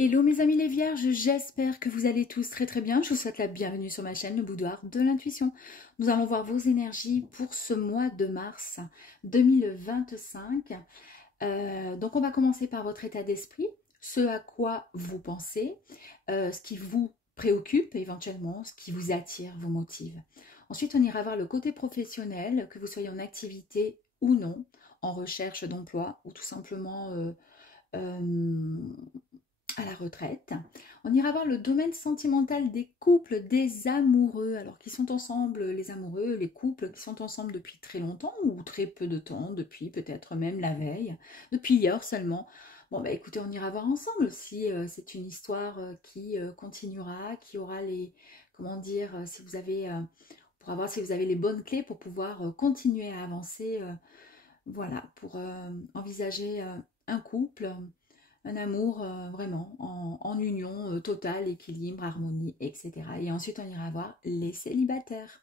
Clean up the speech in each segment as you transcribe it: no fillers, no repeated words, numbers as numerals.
Hello mes amis les vierges, j'espère que vous allez tous très très bien. Je vous souhaite la bienvenue sur ma chaîne, le boudoir de l'intuition. Nous allons voir vos énergies pour ce mois de mars 2025. Donc on va commencer par votre état d'esprit, ce à quoi vous pensez, ce qui vous préoccupe éventuellement, ce qui vous attire, vous motive. Ensuite on ira voir le côté professionnel, que vous soyez en activité ou non, en recherche d'emploi ou tout simplement à la retraite. On ira voir le domaine sentimental des couples, des amoureux, alors qui sont ensemble, les amoureux, les couples qui sont ensemble depuis très longtemps ou très peu de temps, depuis peut-être même la veille, depuis hier seulement. Bon bah écoutez, on ira voir ensemble si c'est une histoire qui continuera, qui aura les, comment dire, si vous avez, pour voir si vous avez les bonnes clés pour pouvoir continuer à avancer, voilà, pour envisager un couple, un amour vraiment en union totale, équilibre, harmonie, etc. Et ensuite, on ira voir les célibataires.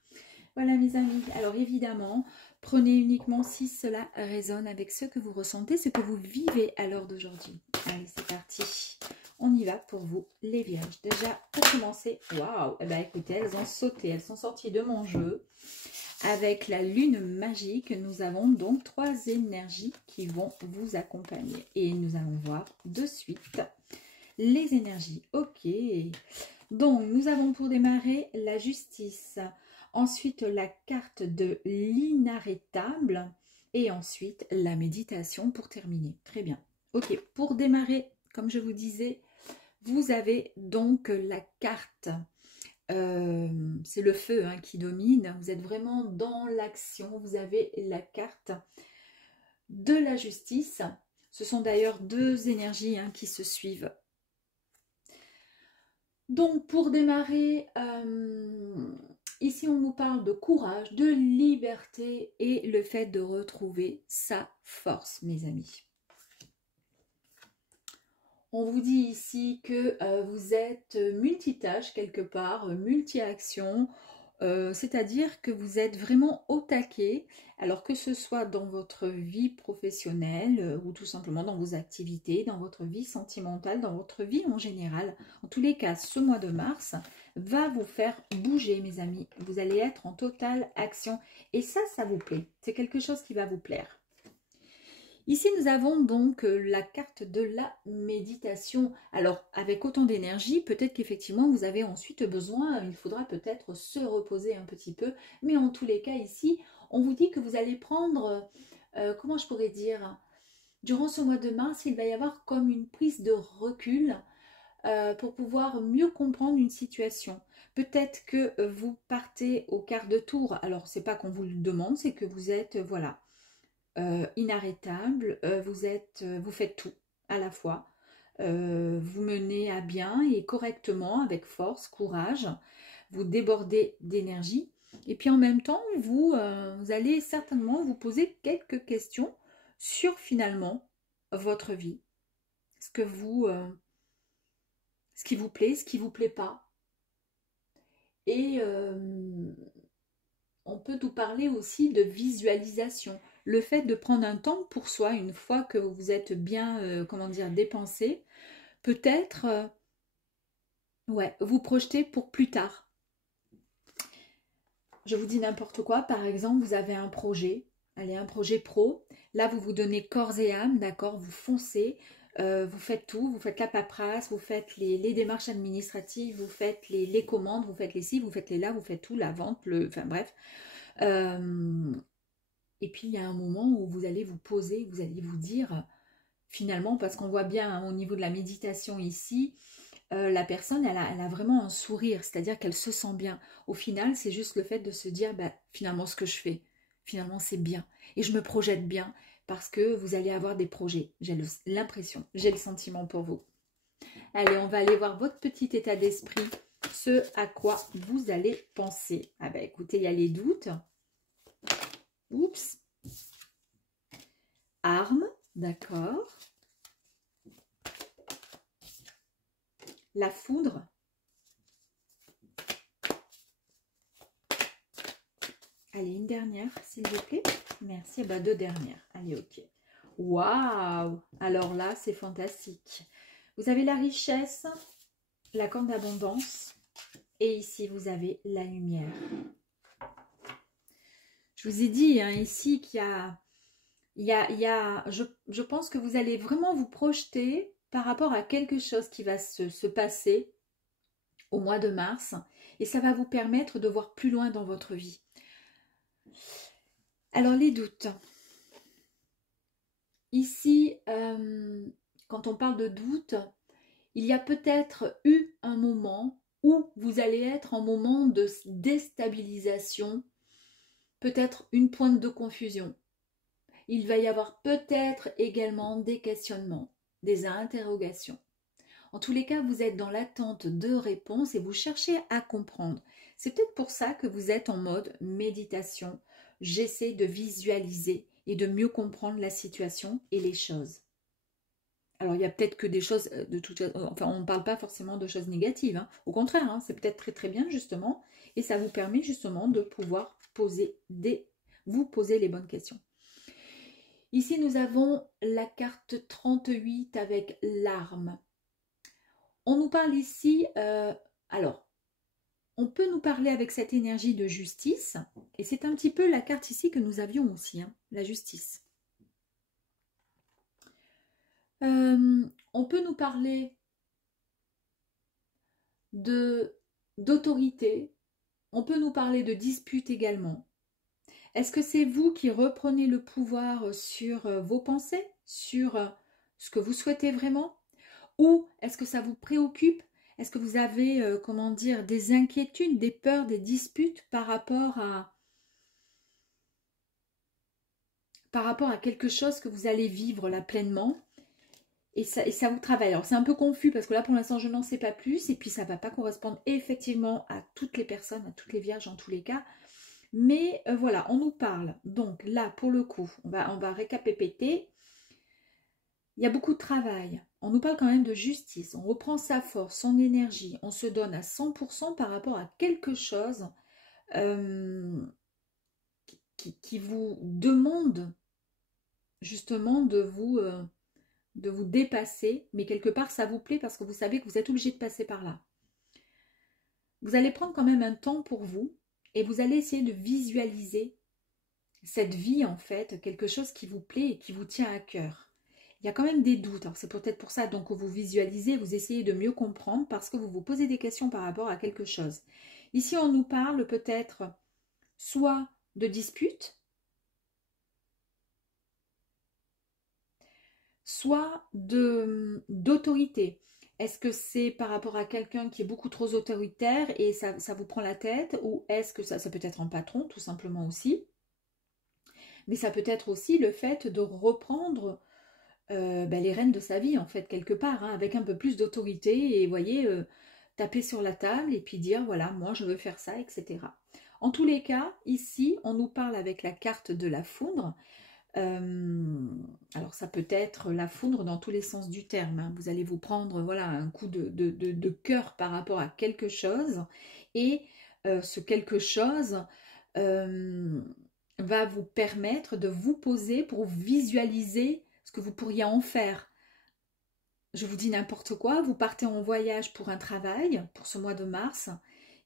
Voilà mes amis. Alors évidemment, prenez uniquement si cela résonne avec ce que vous ressentez, ce que vous vivez à l'heure d'aujourd'hui. Allez, c'est parti. On y va pour vous, les vierges. Déjà, pour commencer, waouh, eh ben, écoutez, elles ont sauté, elles sont sorties de mon jeu. Avec la lune magique, nous avons donc 3 énergies qui vont vous accompagner. Et nous allons voir de suite les énergies. Ok. Donc, nous avons pour démarrer la justice. Ensuite, la carte de l'inarrêtable. Et ensuite, la méditation pour terminer. Très bien. Ok. Pour démarrer, comme je vous disais, vous avez donc la carte. C'est le feu qui domine, vous êtes vraiment dans l'action, vous avez la carte de la justice. Ce sont d'ailleurs 2 énergies qui se suivent. Donc pour démarrer, ici on nous parle de courage, de liberté et le fait de retrouver sa force, mes amis. On vous dit ici que vous êtes multitâche quelque part, multi-action, c'est-à-dire que vous êtes vraiment au taquet, alors que ce soit dans votre vie professionnelle ou tout simplement dans vos activités, dans votre vie sentimentale, dans votre vie en général. En tous les cas, ce mois de mars va vous faire bouger, mes amis. Vous allez être en totale action et ça vous plaît. C'est quelque chose qui va vous plaire. Ici, nous avons donc la carte de la méditation. Alors, avec autant d'énergie, peut-être qu'effectivement, vous avez ensuite besoin, il faudra peut-être se reposer un petit peu. Mais en tous les cas, ici, on vous dit que vous allez prendre, comment je pourrais dire, durant ce mois de mars, il va y avoir comme une prise de recul pour pouvoir mieux comprendre une situation. Peut-être que vous partez au quart de tour. Alors, c'est pas qu'on vous le demande, c'est que vous êtes, voilà, inarrêtable, vous faites tout à la fois, vous menez à bien et correctement avec force, courage, vous débordez d'énergie et puis en même temps vous allez certainement vous poser quelques questions sur finalement votre vie, ce que vous ce qui vous plaît, ce qui vous plaît pas et on peut nous parler aussi de visualisation. Le fait de prendre un temps pour soi, une fois que vous êtes bien, comment dire, dépensé, peut-être, ouais, vous projeter pour plus tard. Je vous dis n'importe quoi, par exemple, vous avez un projet, allez, un projet pro. Là, vous vous donnez corps et âme, d'accord, vous foncez, vous faites tout, vous faites la paperasse, vous faites les démarches administratives, vous faites les commandes, vous faites les ci, vous faites les là, vous faites tout, la vente, enfin bref. Et puis, il y a un moment où vous allez vous poser, vous allez vous dire, finalement, parce qu'on voit bien au niveau de la méditation ici, la personne, elle a vraiment un sourire, c'est-à-dire qu'elle se sent bien. Au final, c'est juste le fait de se dire, bah, finalement, ce que je fais, finalement, c'est bien. Et je me projette bien parce que vous allez avoir des projets. J'ai l'impression, j'ai le sentiment pour vous. Allez, on va aller voir votre petit état d'esprit, ce à quoi vous allez penser. Ah ben, écoutez, il y a les doutes. Oups. Arme, d'accord. La foudre. Allez, une dernière, s'il vous plaît. Merci. Bah, 2 dernières. Allez, ok. Waouh! Alors là, c'est fantastique. Vous avez la richesse, la corne d'abondance. Et ici, vous avez la lumière. Je vous ai dit hein, ici qu'il je pense que vous allez vraiment vous projeter par rapport à quelque chose qui va se passer au mois de mars. Et ça va vous permettre de voir plus loin dans votre vie. Alors, les doutes. Ici, quand on parle de doute, il y a peut-être eu un moment où vous allez être en moment de déstabilisation, peut-être une pointe de confusion. Il va y avoir peut-être également des questionnements, des interrogations. En tous les cas, vous êtes dans l'attente de réponses et vous cherchez à comprendre. C'est peut-être pour ça que vous êtes en mode méditation. J'essaie de visualiser et de mieux comprendre la situation et les choses. Alors, il y a peut-être que des choses, enfin, on ne parle pas forcément de choses négatives. Hein. Au contraire, hein, c'est peut-être très très bien justement. Et ça vous permet justement de pouvoir vous poser les bonnes questions. Ici, nous avons la carte 38 avec l'arme. On nous parle ici, alors, on peut nous parler avec cette énergie de justice. Et c'est un petit peu la carte ici que nous avions aussi, hein, la justice. On peut nous parler d'autorité, on peut nous parler de dispute également. Est-ce que c'est vous qui reprenez le pouvoir sur vos pensées, sur ce que vous souhaitez vraiment? Ou est-ce que ça vous préoccupe? Est-ce que vous avez, comment dire, des inquiétudes, des peurs, des disputes par rapport à quelque chose que vous allez vivre là pleinement? Et ça vous travaille. Alors, c'est un peu confus parce que là, pour l'instant, je n'en sais pas plus. Et puis, ça ne va pas correspondre effectivement à toutes les personnes, à toutes les vierges en tous les cas. Mais voilà, on nous parle. Donc là, pour le coup, on va récapéter. Il y a beaucoup de travail. On nous parle quand même de justice. On reprend sa force, son énergie. On se donne à 100% par rapport à quelque chose qui vous demande justement de vous dépasser, mais quelque part ça vous plaît parce que vous savez que vous êtes obligé de passer par là. Vous allez prendre quand même un temps pour vous et vous allez essayer de visualiser cette vie en fait, quelque chose qui vous plaît et qui vous tient à cœur. Il y a quand même des doutes, alors c'est peut-être pour ça donc que vous visualisez, vous essayez de mieux comprendre parce que vous vous posez des questions par rapport à quelque chose. Ici on nous parle peut-être soit de dispute, soit d'autorité. Est-ce que c'est par rapport à quelqu'un qui est beaucoup trop autoritaire et ça vous prend la tête? Ou est-ce que ça peut être un patron tout simplement aussi? Mais ça peut être aussi le fait de reprendre les rênes de sa vie en fait quelque part, hein, avec un peu plus d'autorité et vous voyez, taper sur la table et puis dire voilà, moi je veux faire ça, etc. En tous les cas, ici, on nous parle avec la carte de la foudre. Alors ça peut être la foudre dans tous les sens du terme, hein. Vous allez vous prendre voilà, un coup de cœur par rapport à quelque chose et ce quelque chose va vous permettre de vous poser pour visualiser ce que vous pourriez en faire. Je vous dis n'importe quoi, vous partez en voyage pour un travail, pour ce mois de mars,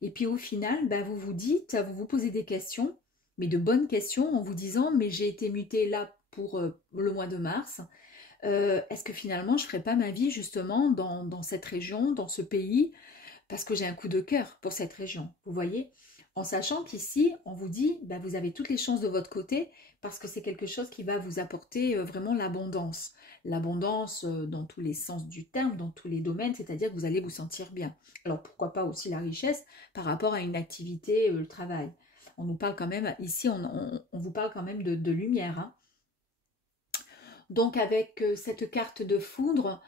et puis au final, vous vous dites, vous vous posez des questions, mais de bonnes questions en vous disant, mais j'ai été mutée là pour le mois de mars, est-ce que finalement je ne ferai pas ma vie justement dans cette région, dans ce pays, parce que j'ai un coup de cœur pour cette région, vous voyez? En sachant qu'ici, on vous dit, vous avez toutes les chances de votre côté, parce que c'est quelque chose qui va vous apporter vraiment l'abondance. L'abondance dans tous les sens du terme, dans tous les domaines, c'est-à-dire que vous allez vous sentir bien. Alors pourquoi pas aussi la richesse par rapport à une activité, le travail. On nous parle quand même, ici on vous parle quand même de lumière. Hein. Donc avec cette carte de foudre,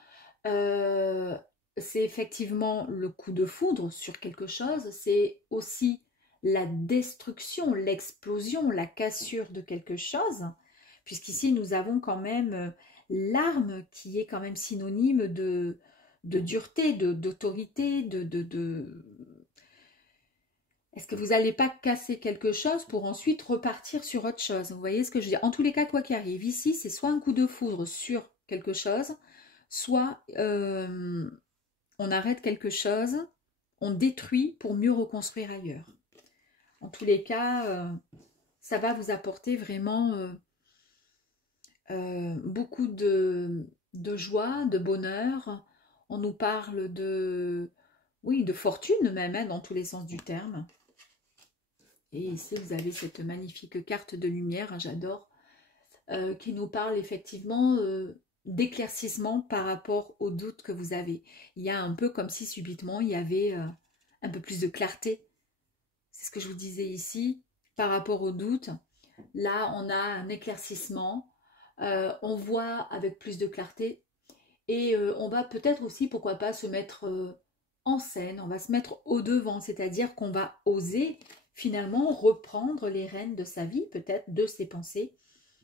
c'est effectivement le coup de foudre sur quelque chose, c'est aussi la destruction, l'explosion, la cassure de quelque chose, puisqu'ici nous avons quand même l'arme qui est quand même synonyme de dureté, d'autorité, Est-ce que vous n'allez pas casser quelque chose pour ensuite repartir sur autre chose? Vous voyez ce que je veux dire? En tous les cas, quoi qu'il arrive, ici, c'est soit un coup de foudre sur quelque chose, soit on arrête quelque chose, on détruit pour mieux reconstruire ailleurs. En tous les cas, ça va vous apporter vraiment beaucoup de joie, de bonheur. On nous parle de, oui, de fortune même, hein, dans tous les sens du terme. Et ici, vous avez cette magnifique carte de lumière, hein, j'adore, qui nous parle effectivement d'éclaircissement par rapport aux doutes que vous avez. Il y a un peu comme si subitement, il y avait un peu plus de clarté. C'est ce que je vous disais ici, par rapport aux doutes. Là, on a un éclaircissement, on voit avec plus de clarté et on va peut-être aussi, pourquoi pas, se mettre en scène, on va se mettre au devant, c'est-à-dire qu'on va oser finalement reprendre les rênes de sa vie, peut-être de ses pensées,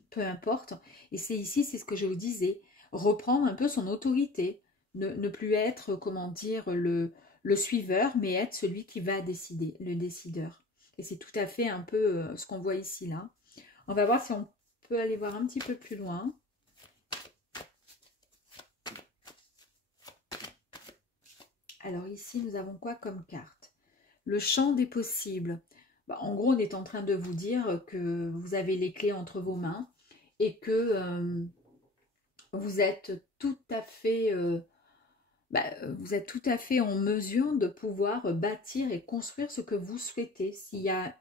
peu importe. Et c'est ici, c'est ce que je vous disais, reprendre un peu son autorité, ne plus être, comment dire, le suiveur, mais être celui qui va décider, le décideur. Et c'est tout à fait un peu ce qu'on voit ici, là. On va voir si on peut aller voir un petit peu plus loin. Alors ici, nous avons quoi comme carte? Le champ des possibles. Bah, en gros, on est en train de vous dire que vous avez les clés entre vos mains et que vous êtes tout à fait... vous êtes tout à fait en mesure de pouvoir bâtir et construire ce que vous souhaitez. S'il y a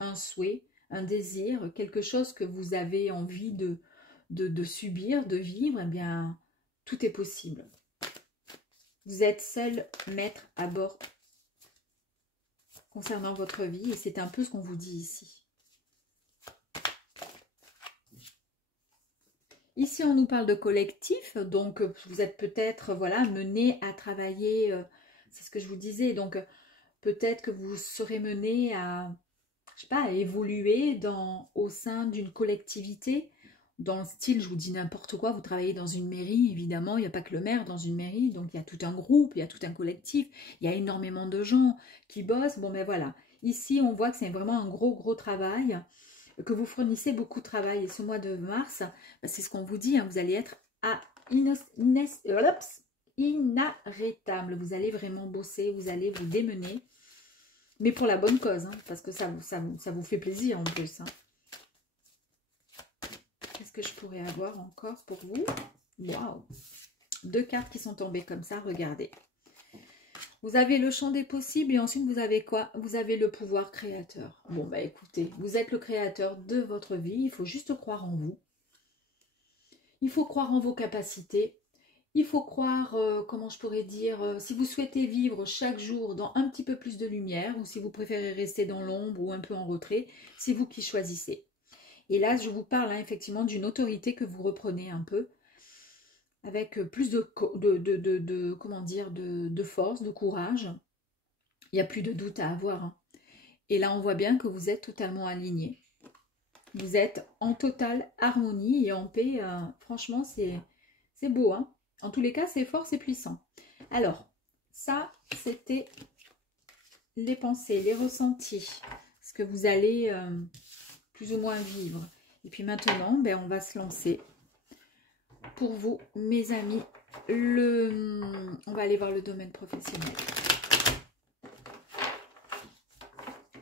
un souhait, un désir, quelque chose que vous avez envie de subir, de vivre, eh bien, tout est possible. Vous êtes seul maître à bord concernant votre vie et c'est un peu ce qu'on vous dit ici. Ici, on nous parle de collectif, donc vous êtes peut-être voilà, mené à travailler, c'est ce que je vous disais, donc peut-être que vous serez mené à, je sais pas, à évoluer au sein d'une collectivité, dans le style, je vous dis n'importe quoi, vous travaillez dans une mairie, évidemment, il n'y a pas que le maire dans une mairie, donc il y a tout un groupe, il y a tout un collectif, il y a énormément de gens qui bossent, bon ben voilà. Ici, on voit que c'est vraiment un gros travail, que vous fournissez beaucoup de travail. Et ce mois de mars, ben, c'est ce qu'on vous dit, hein, vous allez être inarrêtable. Vous allez vraiment bosser, vous allez vous démener. Mais pour la bonne cause, hein, parce que ça vous fait plaisir en plus. Hein. Qu'est-ce que je pourrais avoir encore pour vous? Waouh! 2 cartes qui sont tombées comme ça, regardez. Vous avez le champ des possibles et ensuite vous avez quoi? Vous avez le pouvoir créateur. Bon, bah écoutez, vous êtes le créateur de votre vie, il faut juste croire en vous. Il faut croire en vos capacités. Il faut croire, comment je pourrais dire, si vous souhaitez vivre chaque jour dans un petit peu plus de lumière ou si vous préférez rester dans l'ombre ou un peu en retrait, c'est vous qui choisissez. Et là, je vous parle hein, effectivement d'une autorité que vous reprenez un peu avec plus comment dire, de force, de courage. Il n'y a plus de doute à avoir. Hein. Et là, on voit bien que vous êtes totalement aligné. Vous êtes en totale harmonie et en paix. Franchement, c'est beau. Hein. En tous les cas, c'est fort, c'est puissant. Alors, ça, c'était les pensées, les ressentis, ce que vous allez plus ou moins vivre. Et puis maintenant, ben, on va se lancer. Pour vous, mes amis, on va aller voir le domaine professionnel.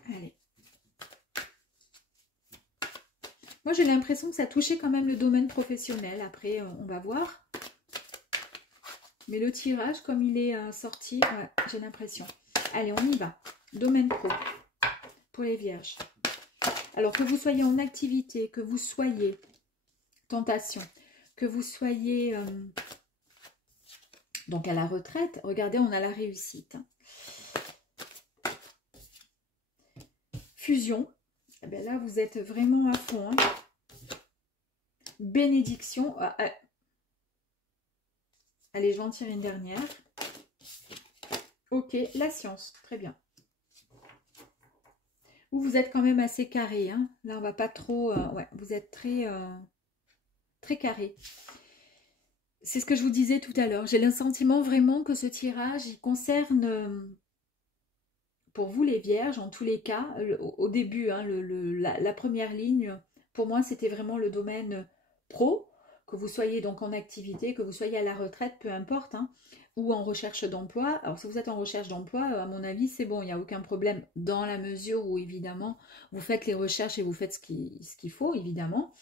Allez. Moi, j'ai l'impression que ça touchait quand même le domaine professionnel. Après, on va voir. Mais le tirage, comme il est sorti, ouais, j'ai l'impression. Allez, on y va. Domaine pro pour les vierges. Alors, que vous soyez en activité, que vous soyez tentation, que vous soyez donc à la retraite, regardez, on a la réussite. Fusion, eh bien là, vous êtes vraiment à fond. Hein. Bénédiction. Allez, je vais en tirer une dernière. Ok, la science, très bien. Vous êtes quand même assez carré. Hein. Là, on va pas trop... ouais, vous êtes très carré. C'est ce que je vous disais tout à l'heure. J'ai le sentiment vraiment que ce tirage, il concerne, pour vous les vierges, en tous les cas, au début, hein, la première ligne, pour moi, c'était vraiment le domaine pro, que vous soyez donc en activité, que vous soyez à la retraite, peu importe, hein, ou en recherche d'emploi. Alors si vous êtes en recherche d'emploi, à mon avis, c'est bon, il n'y a aucun problème dans la mesure où évidemment, vous faites les recherches et vous faites ce qu'il faut, évidemment.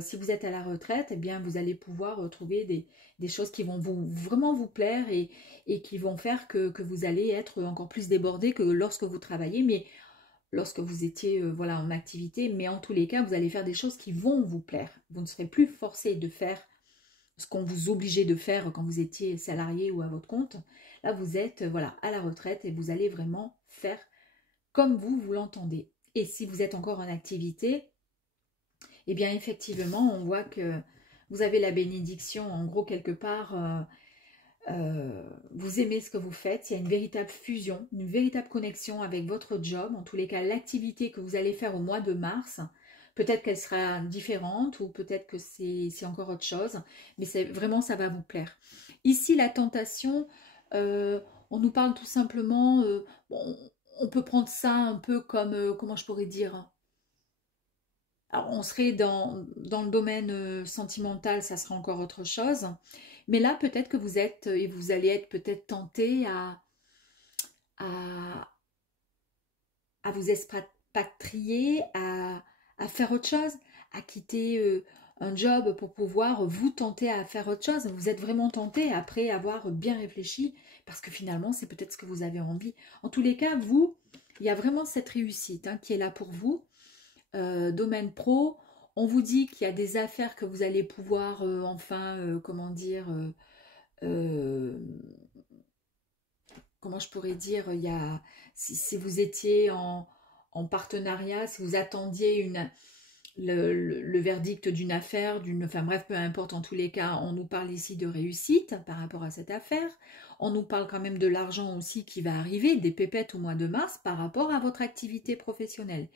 Si vous êtes à la retraite, eh bien, vous allez pouvoir trouver des choses qui vont vraiment vous plaire et qui vont faire que vous allez être encore plus débordé que lorsque vous travaillez, mais lorsque vous étiez voilà, en activité. Mais en tous les cas, vous allez faire des choses qui vont vous plaire. Vous ne serez plus forcé de faire ce qu'on vous obligeait de faire quand vous étiez salarié ou à votre compte. Là, vous êtes voilà, à la retraite et vous allez vraiment faire comme vous l'entendez. Et si vous êtes encore en activité, eh bien effectivement, on voit que vous avez la bénédiction, en gros quelque part, vous aimez ce que vous faites, il y a une véritable fusion, une véritable connexion avec votre job, en tous les cas l'activité que vous allez faire au mois de mars, peut-être qu'elle sera différente ou peut-être que c'est encore autre chose, mais vraiment ça va vous plaire. Ici la tentation, on nous parle tout simplement, bon, on peut prendre ça un peu comme, comment je pourrais dire, alors, on serait dans le domaine sentimental, ça sera encore autre chose. Mais là, peut-être que vous êtes, et vous allez être peut-être tenté à, à vous expatrier, à faire autre chose, à quitter un job pour pouvoir vous tenter à faire autre chose. Vous êtes vraiment tenté après avoir bien réfléchi, parce que finalement, c'est peut-être ce que vous avez envie. En tous les cas, vous, il y a vraiment cette réussite hein, qui est là pour vous. Domaine pro, on vous dit qu'il y a des affaires que vous allez pouvoir comment dire, comment je pourrais dire, il y a, si vous étiez en partenariat, si vous attendiez le verdict d'une affaire, enfin bref, peu importe, en tous les cas, on nous parle ici de réussite par rapport à cette affaire. On nous parle quand même de l'argent aussi qui va arriver, des pépettes au mois de mars par rapport à votre activité professionnelle.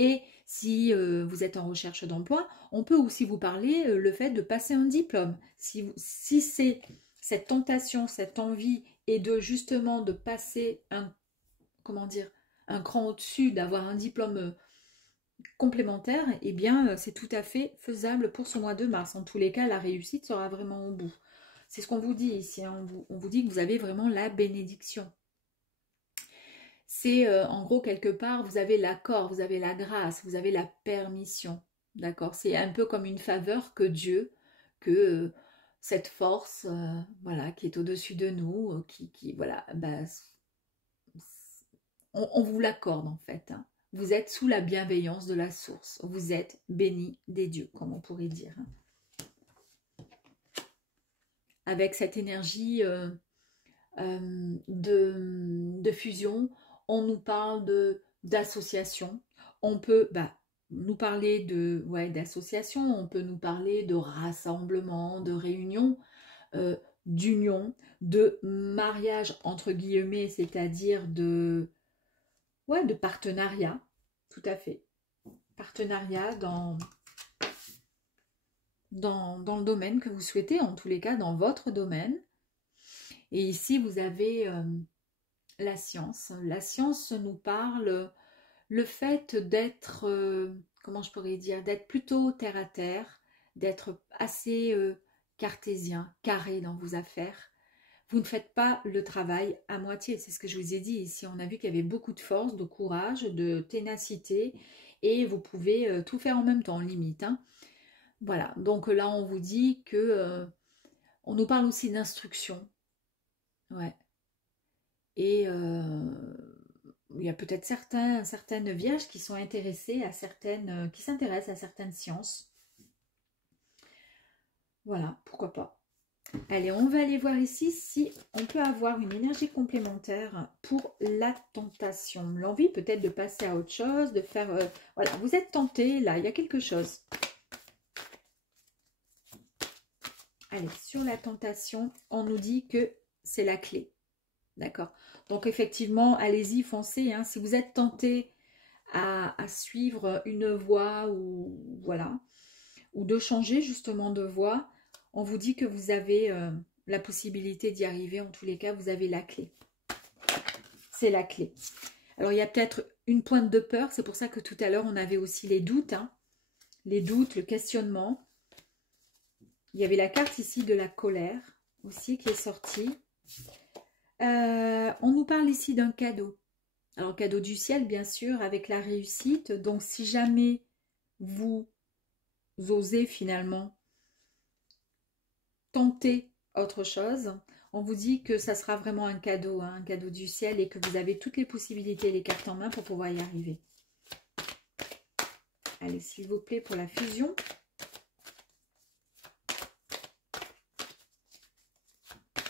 Et si vous êtes en recherche d'emploi, on peut aussi vous parler le fait de passer un diplôme. Si c'est cette tentation, cette envie et de justement de passer comment dire, un cran au-dessus, d'avoir un diplôme complémentaire, eh bien c'est tout à fait faisable pour ce mois de mars. En tous les cas, la réussite sera vraiment au bout. C'est ce qu'on vous dit ici, hein. On vous dit que vous avez vraiment la bénédiction. C'est en gros quelque part, vous avez l'accord, vous avez la grâce, vous avez la permission. D'accord? C'est un peu comme une faveur que Dieu, que cette force, voilà, qui est au-dessus de nous, voilà, bah, on vous l'accorde en fait. Hein. Vous êtes sous la bienveillance de la source. Vous êtes béni des dieux, comme on pourrait dire. Avec cette énergie de fusion, on nous parle d'association. On peut nous parler d'association, on peut nous parler de rassemblement, de réunion, d'union, de mariage entre guillemets, c'est-à-dire de partenariat, tout à fait. Partenariat dans le domaine que vous souhaitez, en tous les cas dans votre domaine. Et ici, vous avez la science. La science nous parle le fait d'être, comment je pourrais dire, d'être plutôt terre à terre, d'être assez cartésien, carré dans vos affaires. Vous ne faites pas le travail à moitié, c'est ce que je vous ai dit ici. On a vu qu'il y avait beaucoup de force, de courage, de ténacité et vous pouvez tout faire en même temps, limite. Hein. Voilà, donc là on vous dit que on nous parle aussi d'instruction. Ouais. Et il y a peut-être certaines vierges qui sont intéressées à qui s'intéressent à certaines sciences. Voilà, pourquoi pas. Allez, on va aller voir ici si on peut avoir une énergie complémentaire pour la tentation. L'envie peut-être de passer à autre chose, de faire... voilà, vous êtes tenté, là, il y a quelque chose. Allez, sur la tentation, on nous dit que c'est la clé. D'accord. Donc, effectivement, allez-y, foncez. Hein. Si vous êtes tenté à suivre une voie ou voilà, ou de changer justement de voie, on vous dit que vous avez la possibilité d'y arriver. En tous les cas, vous avez la clé. C'est la clé. Alors, il y a peut-être une pointe de peur. C'est pour ça que tout à l'heure, on avait aussi les doutes. Hein. Les doutes, le questionnement. Il y avait la carte ici de la colère aussi qui est sortie. On nous parle ici d'un cadeau. Alors, cadeau du ciel, bien sûr, avec la réussite. Donc, si jamais vous osez finalement tenter autre chose, on vous dit que ça sera vraiment un cadeau du ciel et que vous avez toutes les possibilités, les cartes en main pour pouvoir y arriver. Allez, s'il vous plaît, pour la fusion.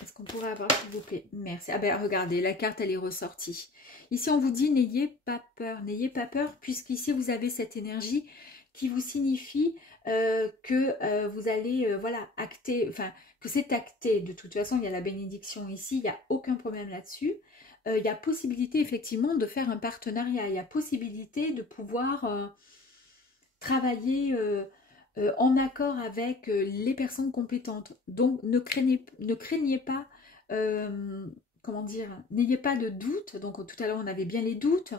Est-ce qu'on pourrait avoir, s'il vous plaît? Merci. Ah ben, regardez, la carte, elle est ressortie. Ici, on vous dit, n'ayez pas peur, puisqu'ici, vous avez cette énergie qui vous signifie que vous allez, voilà, acter, enfin, que c'est acté. De toute façon, il y a la bénédiction ici, il n'y a aucun problème là-dessus. Il y a possibilité, effectivement, de faire un partenariat. Il y a possibilité de pouvoir travailler en accord avec les personnes compétentes. Donc, ne craignez pas, comment dire, n'ayez pas de doute. Donc, tout à l'heure, on avait bien les doutes.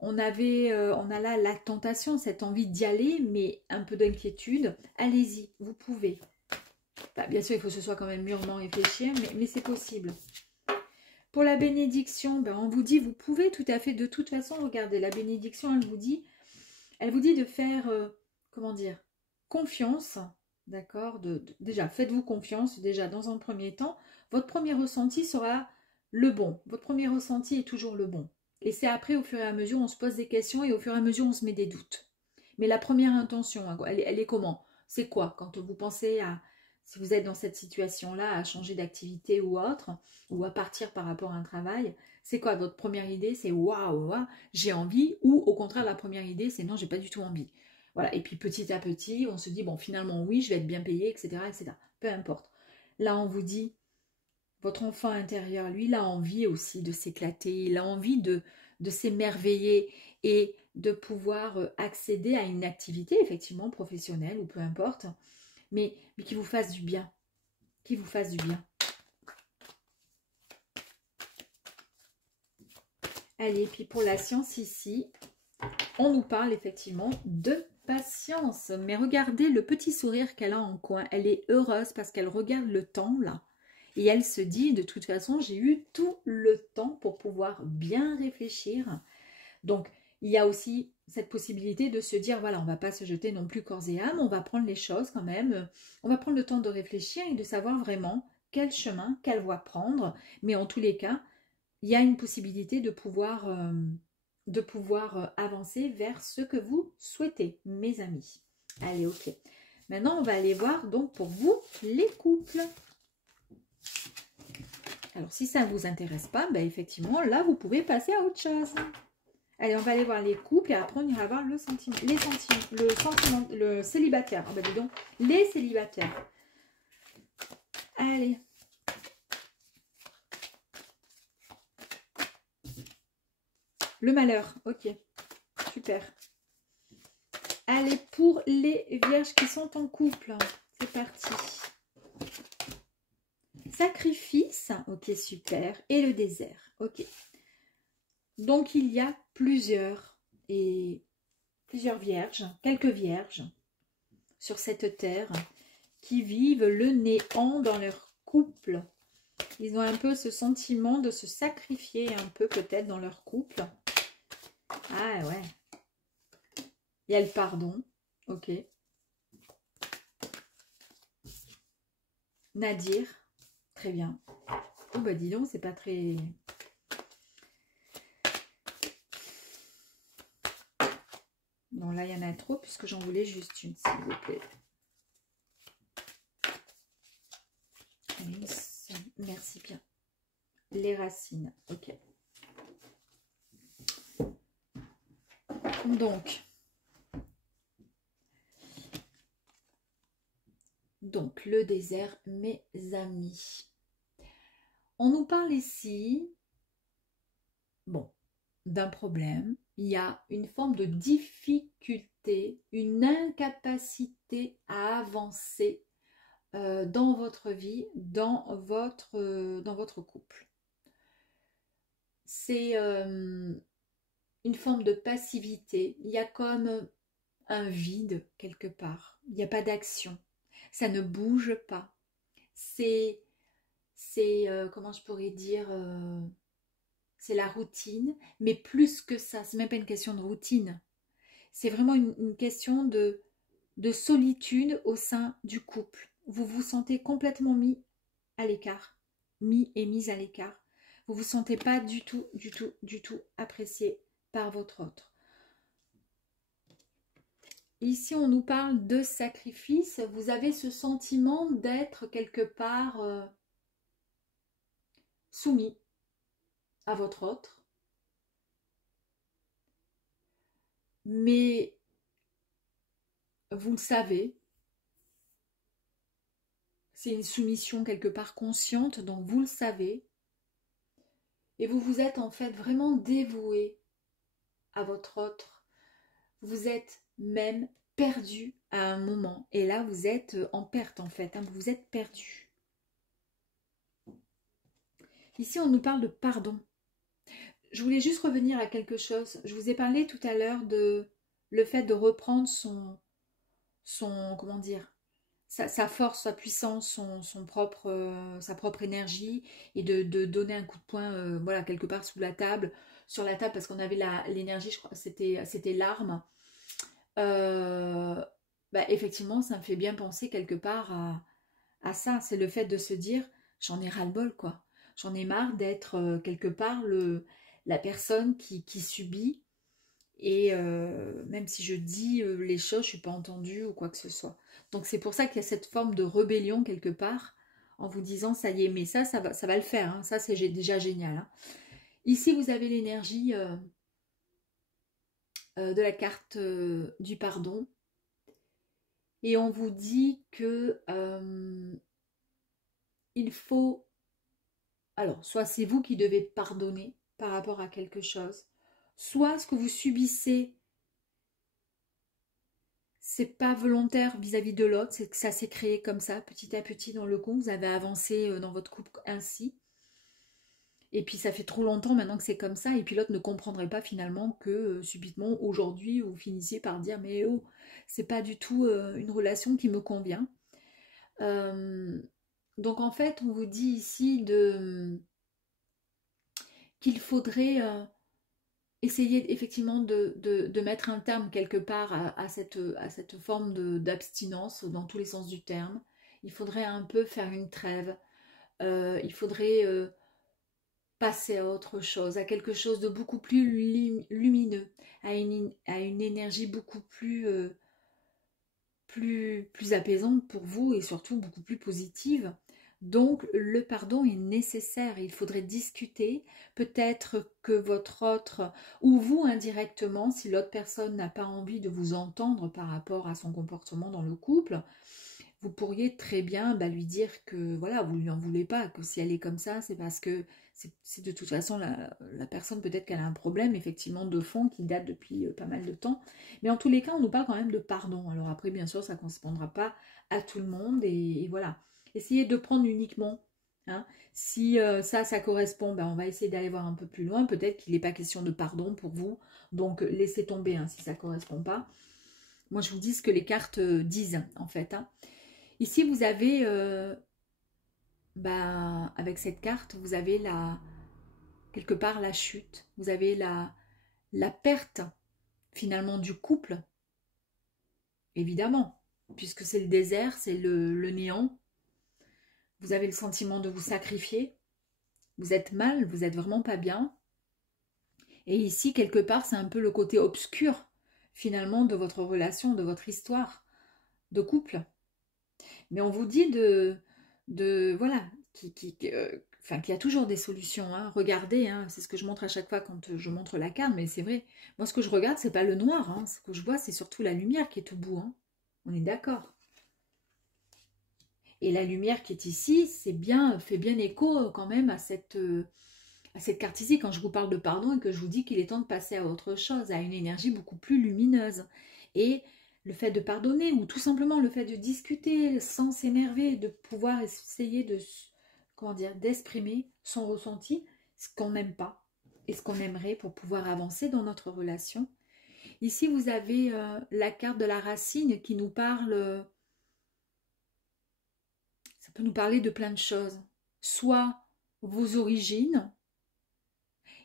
On a là la tentation, cette envie d'y aller, mais un peu d'inquiétude. Allez-y, vous pouvez. Bah, bien sûr, il faut que ce soit quand même mûrement réfléchir, mais c'est possible. Pour la bénédiction, ben, on vous dit, vous pouvez tout à fait, de toute façon, regardez, la bénédiction, elle vous dit de faire, comment dire, confiance, d'accord, déjà, faites-vous confiance, déjà, dans un premier temps, votre premier ressenti sera le bon. Votre premier ressenti est toujours le bon. Et c'est après, au fur et à mesure, on se pose des questions et au fur et à mesure, on se met des doutes. Mais la première intention, elle est comment? C'est quoi? Quand vous pensez à, si vous êtes dans cette situation-là, à changer d'activité ou autre, ou à partir par rapport à un travail, c'est quoi votre première idée? C'est waouh, j'ai envie, ou au contraire, la première idée, c'est non, j'ai pas du tout envie. Voilà, et puis petit à petit, on se dit, bon, finalement, oui, je vais être bien payé, etc., etc. Peu importe. Là, on vous dit, votre enfant intérieur, lui, il a envie aussi de s'éclater, il a envie de s'émerveiller et de pouvoir accéder à une activité, effectivement, professionnelle ou peu importe, mais qui vous fasse du bien, qui vous fasse du bien. Allez, et puis pour la science ici, on nous parle effectivement de patience. Mais regardez le petit sourire qu'elle a en coin. Elle est heureuse parce qu'elle regarde le temps là. Et elle se dit, de toute façon, j'ai eu tout le temps pour pouvoir bien réfléchir. Donc, il y a aussi cette possibilité de se dire, voilà, on ne va pas se jeter non plus corps et âme, on va prendre les choses quand même. On va prendre le temps de réfléchir et de savoir vraiment quel chemin, quelle voie prendre. Mais en tous les cas, il y a une possibilité de pouvoir avancer vers ce que vous souhaitez, mes amis. Allez, ok. Maintenant, on va aller voir donc pour vous les couples. Alors, si ça ne vous intéresse pas, ben effectivement, là, vous pouvez passer à autre chose. Allez, on va aller voir les couples et après, on ira voir le célibataire. Ah ben, dis donc, les célibataires. Allez. Le malheur, ok, super. Allez, pour les vierges qui sont en couple, c'est parti. Sacrifice, ok, super. Et le désert, ok. Donc, il y a plusieurs vierges, quelques vierges sur cette terre qui vivent le néant dans leur couple. Ils ont un peu ce sentiment de se sacrifier un peu peut-être dans leur couple. Ah ouais. Il y a le pardon. Ok. Nadir. Très bien. Oh bah dis donc, c'est pas très... Bon là, il y en a trop puisque j'en voulais juste une, s'il vous plaît. Merci bien. Les racines. Ok. Donc, le désert, mes amis. On nous parle ici, bon, d'un problème. Il y a une forme de difficulté, une incapacité à avancer dans votre vie, dans votre couple. C'est une forme de passivité. Il y a comme un vide quelque part. Il n'y a pas d'action. Ça ne bouge pas. C'est, comment je pourrais dire, c'est la routine, mais plus que ça, c'est même pas une question de routine. C'est vraiment une question de solitude au sein du couple. Vous vous sentez complètement mis à l'écart, mis et mise à l'écart. Vous vous sentez pas du tout, du tout, du tout apprécié par votre autre. Ici, on nous parle de sacrifice. Vous avez ce sentiment d'être quelque part soumis à votre autre. Mais vous le savez, c'est une soumission quelque part consciente, donc vous le savez. Et vous vous êtes en fait vraiment dévoué à votre autre. Vous êtes même perdu à un moment. Et là, vous êtes en perte en fait. Hein, vous êtes perdu. Ici, on nous parle de pardon. Je voulais juste revenir à quelque chose. Je vous ai parlé tout à l'heure de le fait de reprendre comment dire, sa force, sa puissance, sa propre énergie et de donner un coup de poing, voilà, quelque part sous la table, sur la table parce qu'on avait l'énergie, je crois, c'était l'arme. Effectivement, ça me fait bien penser quelque part à ça. C'est le fait de se dire, j'en ai ras-le-bol, quoi. J'en ai marre d'être quelque part la personne qui subit. Et même si je dis les choses, je ne suis pas entendue ou quoi que ce soit. Donc c'est pour ça qu'il y a cette forme de rébellion quelque part, en vous disant, ça y est, mais ça va le faire. Hein. Ça, c'est déjà génial. Hein. Ici, vous avez l'énergie de la carte du pardon. Et on vous dit que il faut... Alors, soit c'est vous qui devez pardonner par rapport à quelque chose, soit ce que vous subissez, c'est pas volontaire vis-à-vis de l'autre, c'est que ça s'est créé comme ça, petit à petit dans le couple, vous avez avancé dans votre couple ainsi. Et puis ça fait trop longtemps maintenant que c'est comme ça, et puis l'autre ne comprendrait pas finalement que subitement, aujourd'hui, vous finissiez par dire mais oh, c'est pas du tout une relation qui me convient. Euh, donc en fait, on vous dit ici qu'il faudrait essayer effectivement de mettre un terme quelque part à cette forme d'abstinence dans tous les sens du terme. Il faudrait un peu faire une trêve. Il faudrait passer à autre chose, à quelque chose de beaucoup plus lumineux, à une énergie beaucoup plus apaisante pour vous et surtout beaucoup plus positive. Donc le pardon est nécessaire, il faudrait discuter, peut-être que votre autre, ou vous indirectement, si l'autre personne n'a pas envie de vous entendre par rapport à son comportement dans le couple, vous pourriez très bien lui dire que voilà, vous ne lui en voulez pas, que si elle est comme ça, c'est parce que c'est de toute façon la personne, peut-être qu'elle a un problème effectivement de fond qui date depuis pas mal de temps. Mais en tous les cas, on nous parle quand même de pardon. Alors après, bien sûr, ça ne correspondra pas à tout le monde et voilà. Essayez de prendre uniquement. Hein. Si ça correspond, on va essayer d'aller voir un peu plus loin. Peut-être qu'il n'est pas question de pardon pour vous. Donc laissez tomber hein, si ça ne correspond pas. Moi, je vous dis ce que les cartes disent en fait. Hein. Ici, vous avez, avec cette carte, vous avez quelque part la chute. Vous avez la perte finalement du couple, évidemment, puisque c'est le désert, c'est le néant. Vous avez le sentiment de vous sacrifier. Vous êtes mal, vous êtes vraiment pas bien. Et ici, quelque part, c'est un peu le côté obscur, finalement, de votre relation, de votre histoire de couple. Mais on vous dit voilà, qu'il y a toujours des solutions. Hein. Regardez, hein, c'est ce que je montre à chaque fois quand je montre la carte, mais c'est vrai. Moi, ce que je regarde, c'est pas le noir. Hein. Ce que je vois, c'est surtout la lumière qui est au bout. Hein. On est d'accord. Et la lumière qui est ici, fait bien écho quand même à cette carte ici, quand je vous parle de pardon et que je vous dis qu'il est temps de passer à autre chose, à une énergie beaucoup plus lumineuse. Et le fait de pardonner ou tout simplement le fait de discuter sans s'énerver, de pouvoir essayer d'exprimer son ressenti, ce qu'on n'aime pas et ce qu'on aimerait pour pouvoir avancer dans notre relation. Ici, vous avez la carte de la racine qui nous parle peut nous parler de plein de choses. Soit vos origines,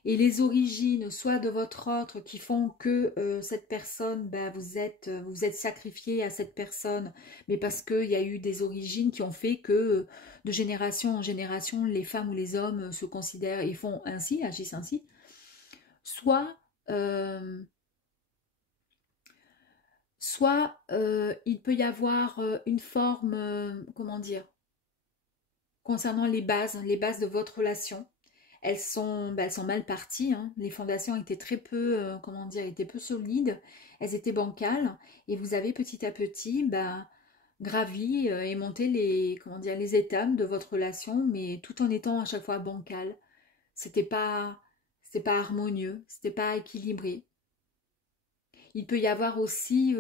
et les origines, soit de votre autre, qui font que cette personne, ben, vous êtes sacrifié à cette personne, mais parce qu'il y a eu des origines qui ont fait que de génération en génération, les femmes ou les hommes se considèrent et font ainsi, agissent ainsi. Soit, il peut y avoir une forme, comment dire, concernant les bases de votre relation. Elles sont mal parties, hein. Les fondations étaient très peu, comment dire, étaient peu solides, elles étaient bancales, et vous avez petit à petit gravi et monté les, comment dire, les étapes de votre relation, mais tout en étant à chaque fois bancal. C'était pas, c'était pas harmonieux, c'était pas équilibré. Il peut y avoir aussi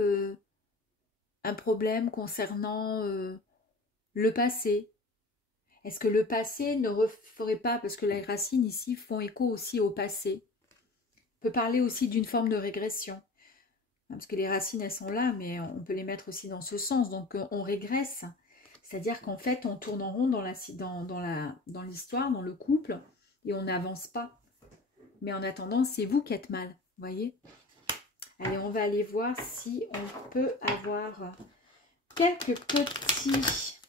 un problème concernant le passé. Est-ce que le passé ne referait pas, parce que les racines ici font écho aussi au passé, peut parler aussi d'une forme de régression, parce que les racines elles sont là, mais on peut les mettre aussi dans ce sens, donc on régresse, c'est-à-dire qu'en fait on tourne en rond dans l'histoire, dans le couple, et on n'avance pas, mais en attendant c'est vous qui êtes mal, voyez. Allez, on va aller voir si on peut avoir quelques petits...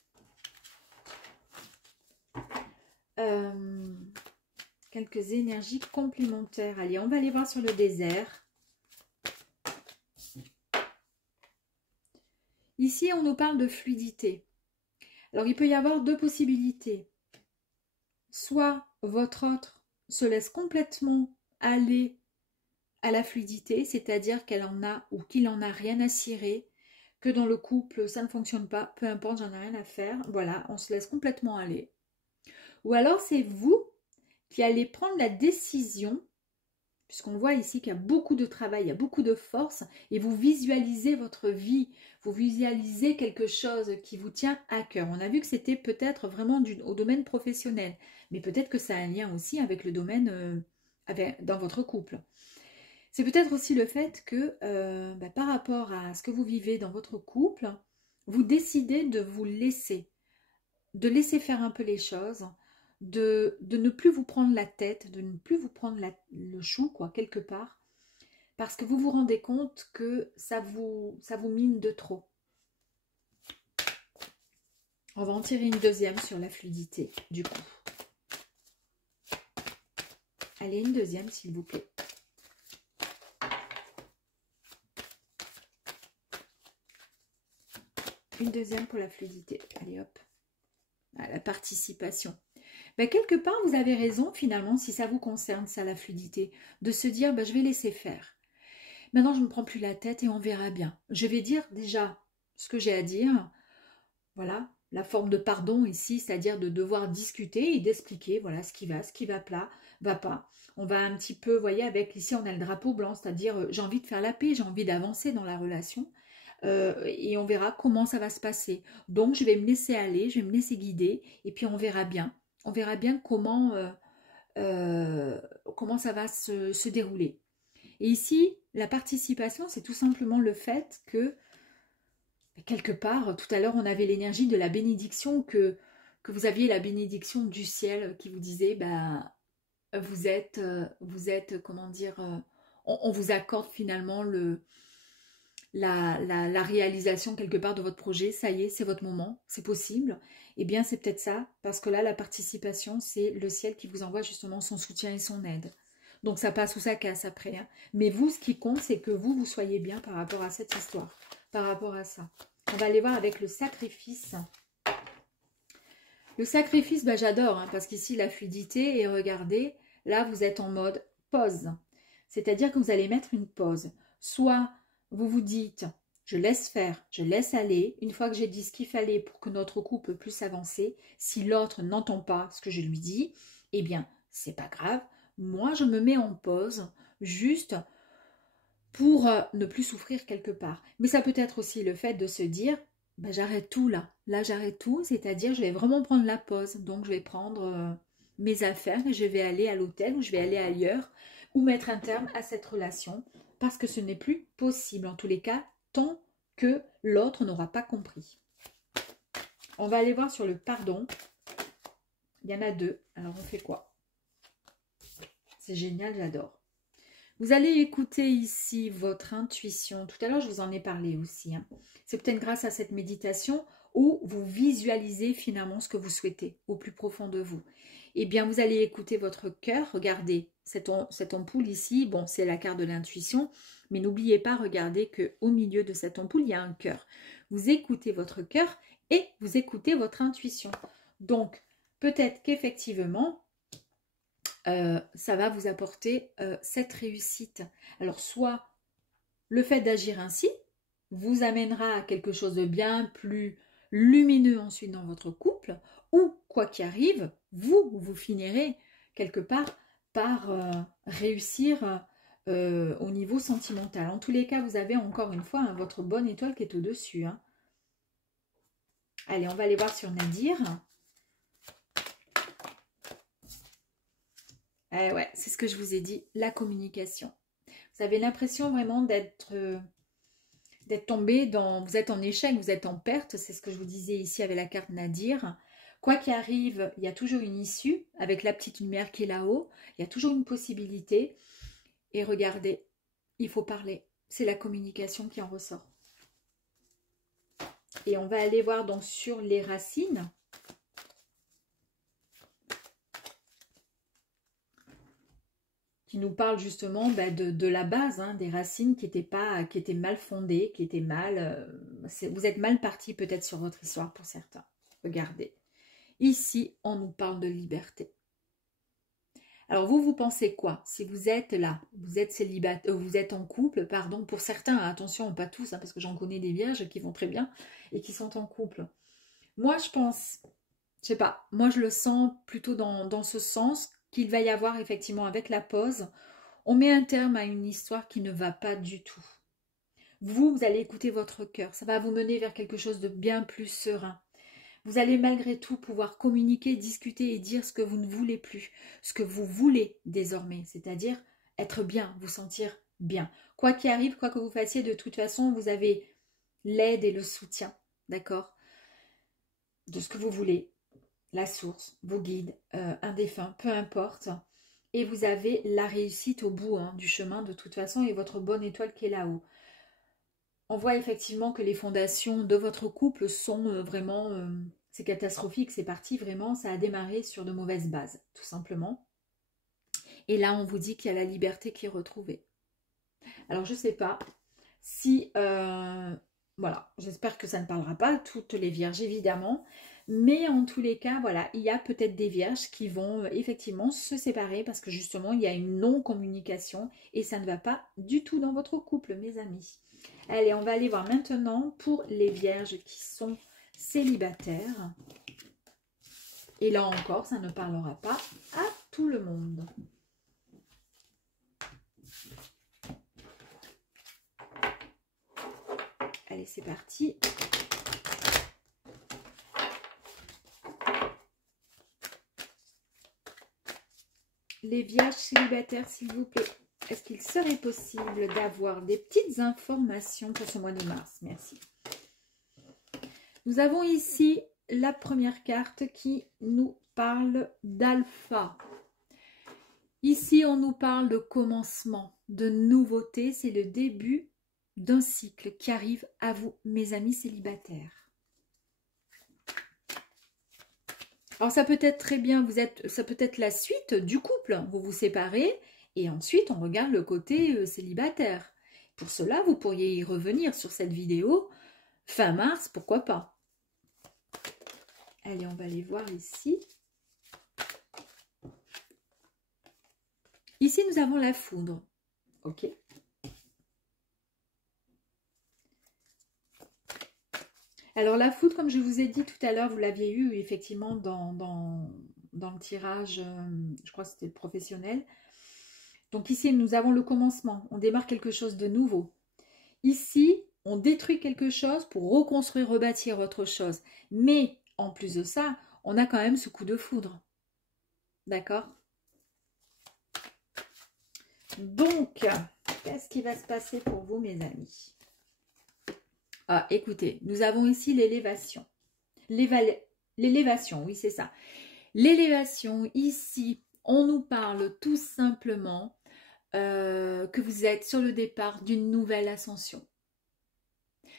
quelques énergies complémentaires. Allez, on va aller voir sur le désert. Ici, on nous parle de fluidité. Alors, il peut y avoir deux possibilités. Soit votre autre se laisse complètement aller à la fluidité, c'est-à-dire qu'elle en a ou qu'il en a rien à cirer, que dans le couple, ça ne fonctionne pas, peu importe, j'en ai rien à faire. Voilà, on se laisse complètement aller. Ou alors, c'est vous qui allez prendre la décision, puisqu'on voit ici qu'il y a beaucoup de travail, il y a beaucoup de force, et vous visualisez votre vie, vous visualisez quelque chose qui vous tient à cœur. On a vu que c'était peut-être vraiment au domaine professionnel, mais peut-être que ça a un lien aussi avec le domaine dans votre couple. C'est peut-être aussi le fait que par rapport à ce que vous vivez dans votre couple, vous décidez de vous laisser faire un peu les choses, de ne plus vous prendre la tête, de ne plus vous prendre le chou, quoi, quelque part, parce que vous vous rendez compte que ça vous mine de trop. On va en tirer une deuxième sur la fluidité, du coup. Allez, une deuxième, s'il vous plaît. Une deuxième pour la fluidité. Allez, hop. À la participation. Quelque part, vous avez raison, finalement, si ça vous concerne, ça, la fluidité, de se dire, je vais laisser faire. Maintenant, je ne me prends plus la tête et on verra bien. Je vais dire déjà ce que j'ai à dire. Voilà, la forme de pardon ici, c'est-à-dire de devoir discuter et d'expliquer, voilà, ce qui va pas. On va un petit peu, vous voyez, avec ici, on a le drapeau blanc, c'est-à-dire j'ai envie de faire la paix, j'ai envie d'avancer dans la relation. Et on verra comment ça va se passer. Donc, je vais me laisser aller, je vais me laisser guider, et puis on verra bien. On verra bien comment ça va se dérouler. Et ici, la participation, c'est tout simplement le fait que, quelque part, tout à l'heure, on avait l'énergie de la bénédiction, que vous aviez la bénédiction du ciel qui vous disait, vous êtes, comment dire, on vous accorde finalement la réalisation quelque part de votre projet, ça y est, c'est votre moment, c'est possible. Eh bien, c'est peut-être ça, parce que là, la participation, c'est le ciel qui vous envoie justement son soutien et son aide. Donc, ça passe ou ça casse après. Hein. Mais vous, ce qui compte, c'est que vous soyez bien par rapport à cette histoire, par rapport à ça. On va aller voir avec le sacrifice. Le sacrifice, j'adore, hein, parce qu'ici, la fluidité, et regardez, là, vous êtes en mode pause. C'est-à-dire que vous allez mettre une pause. Soit vous vous dites, je laisse faire, je laisse aller. Une fois que j'ai dit ce qu'il fallait pour que notre couple puisse avancer, si l'autre n'entend pas ce que je lui dis, eh bien, c'est pas grave. Moi, je me mets en pause, juste pour ne plus souffrir quelque part. Mais ça peut être aussi le fait de se dire, j'arrête tout là. Là, j'arrête tout, c'est-à-dire je vais vraiment prendre la pause. Donc, je vais prendre mes affaires et je vais aller à l'hôtel ou je vais aller ailleurs ou mettre un terme à cette relation parce que ce n'est plus possible, en tous les cas, tant que l'autre n'aura pas compris. On va aller voir sur le pardon. Il y en a deux. Alors, on fait quoi? C'est génial, j'adore. Vous allez écouter ici votre intuition. Tout à l'heure, je vous en ai parlé aussi. Hein. C'est peut-être grâce à cette méditation où vous visualisez finalement ce que vous souhaitez au plus profond de vous. Eh bien, vous allez écouter votre cœur. Regardez, cette ampoule ici, bon, c'est la carte de l'intuition, mais n'oubliez pas, regardez qu'au milieu de cette ampoule, il y a un cœur. Vous écoutez votre cœur et vous écoutez votre intuition. Donc, peut-être qu'effectivement, ça va vous apporter cette réussite. Alors, soit le fait d'agir ainsi vous amènera à quelque chose de bien plus lumineux ensuite dans votre couple, ou quoi qu'il arrive, vous finirez quelque part par réussir au niveau sentimental. En tous les cas, vous avez encore une fois hein, votre bonne étoile qui est au-dessus. Hein. Allez, on va aller voir sur Nadir. Ouais, c'est ce que je vous ai dit, la communication. Vous avez l'impression vraiment d'être tombé dans... Vous êtes en échec, vous êtes en perte, c'est ce que je vous disais ici avec la carte Nadir. Quoi qu'il arrive, il y a toujours une issue, avec la petite lumière qui est là-haut, il y a toujours une possibilité. Et regardez, il faut parler, c'est la communication qui en ressort. Et on va aller voir donc sur les racines. Qui nous parle justement de la base, hein, des racines qui étaient mal fondées, qui étaient mal... vous êtes mal parti peut-être sur votre histoire pour certains. Regardez. Ici, on nous parle de liberté. Alors vous pensez quoi? Si vous êtes là, vous êtes célibataire, vous êtes en couple, pardon, pour certains, attention, pas tous, hein, parce que j'en connais des vierges qui vont très bien et qui sont en couple. Moi, je pense, je sais pas, moi je le sens plutôt dans ce sens qu'il va y avoir effectivement avec la pause, on met un terme à une histoire qui ne va pas du tout. Vous allez écouter votre cœur, ça va vous mener vers quelque chose de bien plus serein. Vous allez malgré tout pouvoir communiquer, discuter et dire ce que vous ne voulez plus, ce que vous voulez désormais, c'est-à-dire être bien, vous sentir bien. Quoi qu'il arrive, quoi que vous fassiez, de toute façon, vous avez l'aide et le soutien, d'accord, de ce que vous voulez, la source, vos guides, un défunt, peu importe. Et vous avez la réussite au bout hein, du chemin de toute façon et votre bonne étoile qui est là-haut. On voit effectivement que les fondations de votre couple sont vraiment... c'est catastrophique, c'est parti vraiment, ça a démarré sur de mauvaises bases, tout simplement. Et là, on vous dit qu'il y a la liberté qui est retrouvée. Alors, je ne sais pas si... voilà, j'espère que ça ne parlera pas à toutes les vierges, évidemment. Mais en tous les cas, voilà, il y a peut-être des vierges qui vont effectivement se séparer parce que justement, il y a une non-communication et ça ne va pas du tout dans votre couple, mes amis. Allez, on va aller voir maintenant pour les vierges qui sont célibataires. Et là encore, ça ne parlera pas à tout le monde. Allez, c'est parti. Les vierges célibataires, s'il vous plaît, est-ce qu'il serait possible d'avoir des petites informations pour ce mois de mars? Merci. Nous avons ici la première carte qui nous parle d'alpha. Ici, on nous parle de commencement, de nouveauté. C'est le début d'un cycle qui arrive à vous, mes amis célibataires. Alors, ça peut être très bien, ça peut être la suite du couple. Vous vous séparez et ensuite, on regarde le côté célibataire. Pour cela, vous pourriez y revenir sur cette vidéo fin mars, pourquoi pas. Allez, on va aller voir ici. Ici, nous avons la foudre. Ok. Alors, la foudre, comme je vous ai dit tout à l'heure, vous l'aviez eu effectivement dans le tirage, je crois que c'était le professionnel. Donc ici, nous avons le commencement. On démarre quelque chose de nouveau. Ici, on détruit quelque chose pour reconstruire, rebâtir autre chose. Mais en plus de ça, on a quand même ce coup de foudre. D'accord? Donc, qu'est-ce qui va se passer pour vous, mes amis? Ah, écoutez, nous avons ici l'élévation. L'élévation, oui, c'est ça. L'élévation, ici, on nous parle tout simplement que vous êtes sur le départ d'une nouvelle ascension.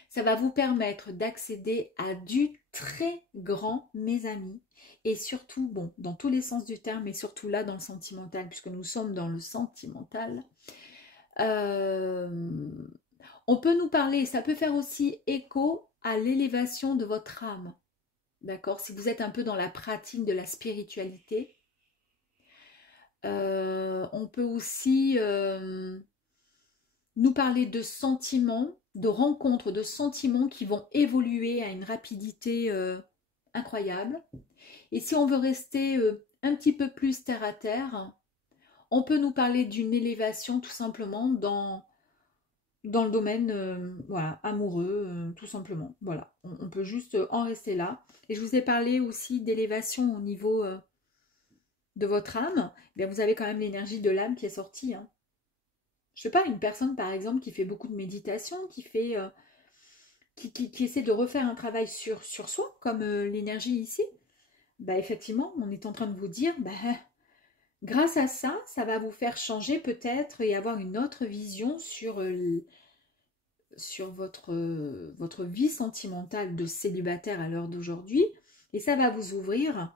Ça va vous permettre d'accéder à du très grand, mes amis, et surtout, bon, dans tous les sens du terme, mais surtout là dans le sentimental, puisque nous sommes dans le sentimental, euh, on peut nous parler, ça peut faire aussi écho à l'élévation de votre âme, d'accord? Si vous êtes un peu dans la pratique de la spiritualité, on peut aussi nous parler de sentiments, de rencontres, de sentiments qui vont évoluer à une rapidité incroyable. Et si on veut rester un petit peu plus terre à terre, on peut nous parler d'une élévation tout simplement dans le domaine voilà, amoureux, tout simplement. Voilà, on peut juste en rester là. Et je vous ai parlé aussi d'élévation au niveau de votre âme. Eh bien, vous avez quand même l'énergie de l'âme qui est sortie. Hein. Je sais pas, une personne par exemple qui fait beaucoup de méditation, qui fait, qui essaie de refaire un travail sur soi, comme l'énergie ici. Bah effectivement, on est en train de vous dire, bah, grâce à ça, ça va vous faire changer peut-être et avoir une autre vision sur votre vie sentimentale de célibataire à l'heure d'aujourd'hui. Et ça va vous ouvrir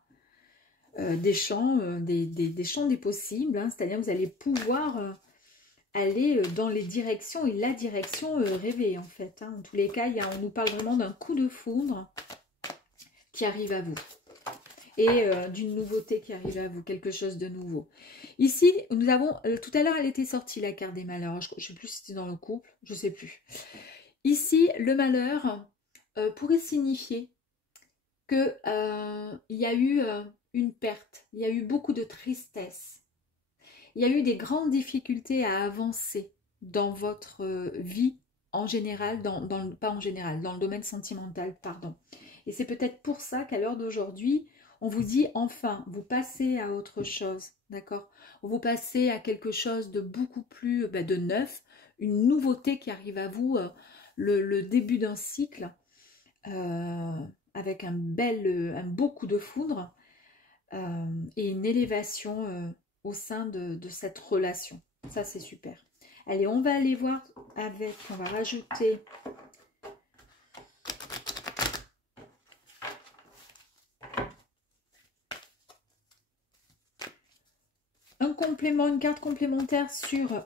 des champs, des champs des possibles. Hein, c'est-à-dire que vous allez pouvoir aller dans les directions et la direction rêvée en fait. Hein. En tous les cas, on nous parle vraiment d'un coup de foudre qui arrive à vous. Et d'une nouveauté qui arrive à vous, quelque chose de nouveau. Ici, nous avons, tout à l'heure, elle était sortie, la carte des malheurs. Je ne sais plus si c'était dans le couple, je ne sais plus. Ici, le malheur pourrait signifier qu'il y a eu une perte, il y a eu beaucoup de tristesse, il y a eu des grandes difficultés à avancer dans votre vie en général, pas en général, dans le domaine sentimental, pardon. Et c'est peut-être pour ça qu'à l'heure d'aujourd'hui, on vous dit enfin, vous passez à autre chose, d'accord? Vous passez à quelque chose de beaucoup plus de neuf, une nouveauté qui arrive à vous, le début d'un cycle, avec un beau coup de foudre et une élévation au sein de cette relation. Ça, c'est super. Allez, on va aller voir avec, on va rajouter un complément, une carte complémentaire sur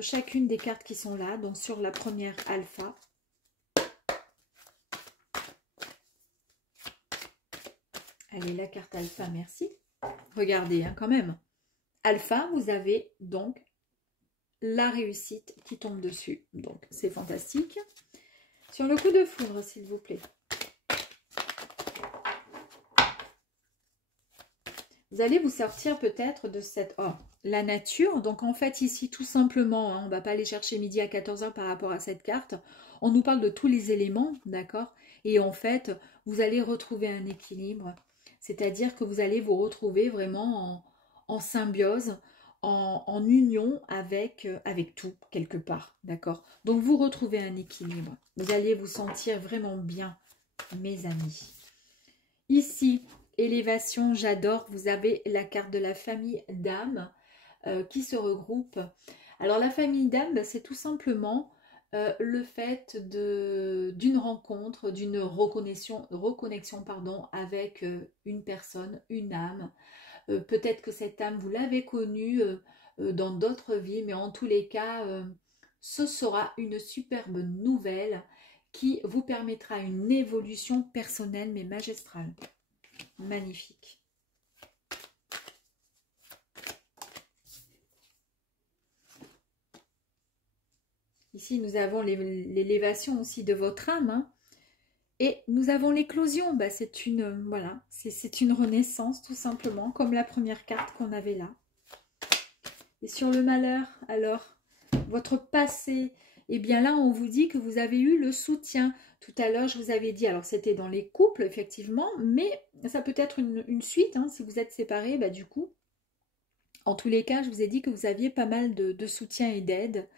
chacune des cartes qui sont là. Donc sur la première alpha. Allez, la carte alpha, merci. Regardez, hein, quand même. Alpha, vous avez donc la réussite qui tombe dessus. Donc, c'est fantastique. Sur le coup de foudre, s'il vous plaît. Vous allez vous sortir peut-être de cette... Oh, la nature. Donc, en fait, ici, tout simplement, hein, on ne va pas aller chercher midi à 14 h par rapport à cette carte. On nous parle de tous les éléments, d'accord? Et en fait, vous allez retrouver un équilibre. C'est-à-dire que vous allez vous retrouver vraiment en symbiose, en union avec tout, quelque part, d'accord? Donc, vous retrouvez un équilibre. Vous allez vous sentir vraiment bien, mes amis. Ici, élévation, j'adore. Vous avez la carte de la famille d'âme qui se regroupe. Alors, la famille d'âme, c'est tout simplement le fait d'une rencontre, d'une reconnexion pardon, avec une personne, une âme. Peut-être que cette âme, vous l'avez connue dans d'autres vies, mais en tous les cas, ce sera une superbe nouvelle qui vous permettra une évolution personnelle mais magistrale. Magnifique. Ici, nous avons l'élévation aussi de votre âme. Hein. Et nous avons l'éclosion. Bah, c'est une, voilà, c'est une renaissance tout simplement, comme la première carte qu'on avait là. Et sur le malheur, alors, votre passé, eh bien là, on vous dit que vous avez eu le soutien. Tout à l'heure, je vous avais dit, alors c'était dans les couples, effectivement, mais ça peut être une suite, hein, si vous êtes séparés, bah, du coup. En tous les cas, je vous ai dit que vous aviez pas mal de soutien et d'aide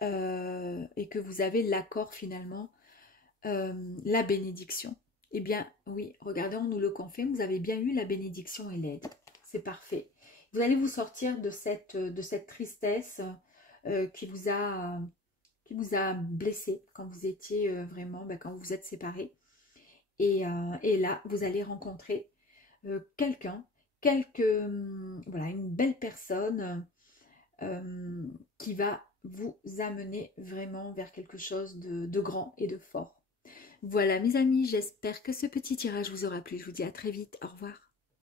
et que vous avez l'accord finalement, la bénédiction. Eh bien, oui, regardez, on nous le confirme, vous avez bien eu la bénédiction et l'aide. C'est parfait. Vous allez vous sortir de cette tristesse qui vous a blessé quand vous étiez vraiment, ben, quand vous vous êtes séparés. Et là, vous allez rencontrer quelqu'un, voilà, une belle personne qui va vous amener vraiment vers quelque chose de grand et de fort. Voilà mes amis, j'espère que ce petit tirage vous aura plu. Je vous dis à très vite. Au revoir.